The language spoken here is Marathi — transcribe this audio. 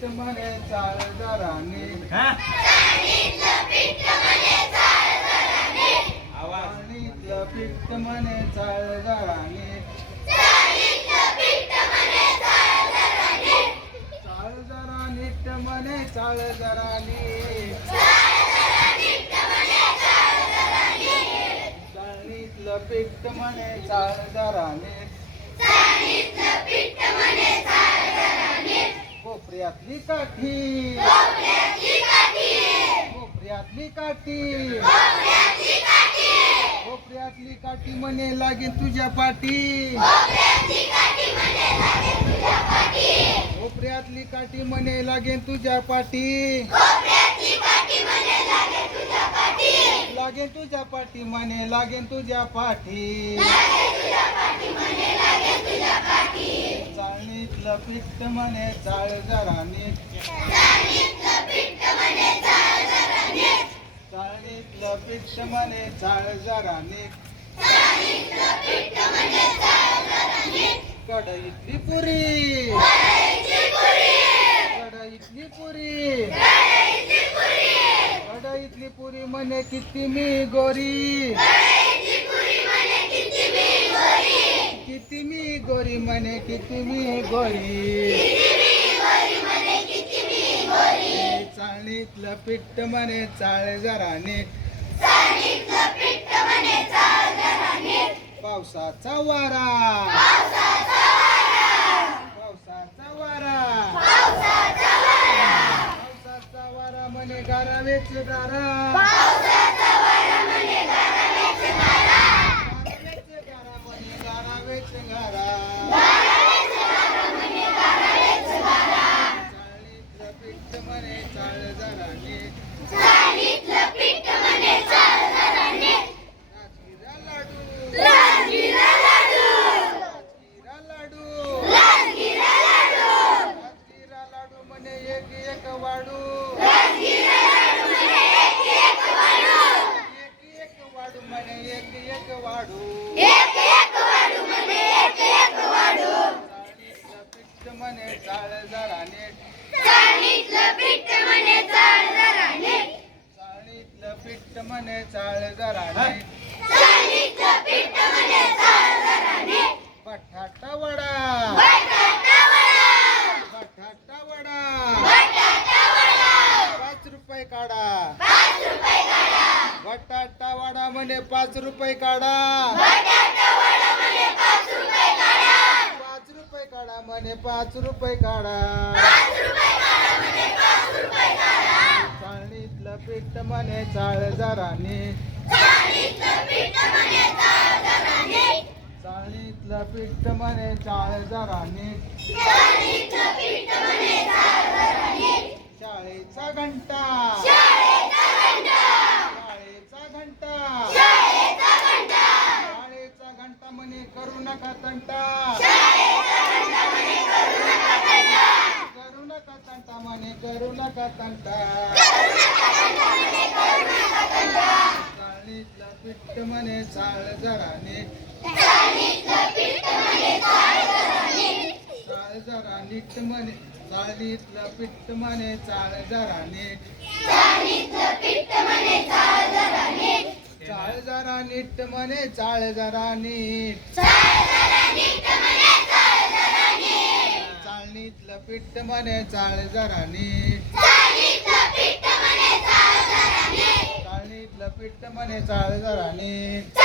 पीठ म्हणे चाळ जरा नीट चाळणीतलं पीठ म्हणे चाळ जरा नीट चाळणीतलं पीठ म्हणे चाळ जरा नीट चाळणीतलं पीठ म्हणे चाळ जरा नीट चाळ जरा नीट म्हणे चाळ जरा नीट चाळणीतलं पीठ म्हणे चाळ जरा नीट कोपऱ्यातली काठी कोपऱ्यातली काठी म्हणे लागेल तुझ्या पाठी कोपऱ्यातली काठी म्हणे लागेल तुझ्या पाठी लागेल तुझ्या पाठी म्हणे लागेल तुझ्या पाठी चाळणीतलं पीठ म्हणे चाळ जरा नीट चाळणीतलं पीठ म्हणे चाळ जरा नीट कढईतली पुरी कढईतली पुरी म्हणे किती मी गोरी किती मी गोरी म्हणे किती मी गोरी चाळणीतलं पीठ म्हणे चाळ जरा नीट पावसाचा वारा पावसाचा वारा म्हणे गारावेच गारा गारावेच गारा चाळणीतलं पीठ म्हणे चाळ जरा नीट राजगिरा लाडू म्हणे एक एक वाडू म्हणे एक एक वाडू चाळणीतलं पीठ म्हणे चाळ जरा नीट चाळणीतलं पीठ म्हणे चाळ जरा नीट बटाटा वडा 5 रुपये काढा बटाटा वडा म्हणे 5 रुपये काढा 5 रुपये काढा म्हणे 5 रुपये काढा चाळणीतलं पीठ म्हणे चाळ जरा नीट चाळणीतलं पीठ म्हणे चाळ जरा नीट शाळेचा घंटा म्हणे करू नका तंटा म्हणे करू नका तंटा चाळणीतलं पीठ म्हणे चाळ जरा नीट चाळ जरा नीट म्हणे चाळणीतलं पीठ म्हणे चाळ जरा नीट चाळ जरा नीट म्हणे चाळ जरा नीट चाळणीतलं पीठ म्हणे चाळ जरा नीट चाळणीतलं पीठ म्हणे चाळ जरा नीट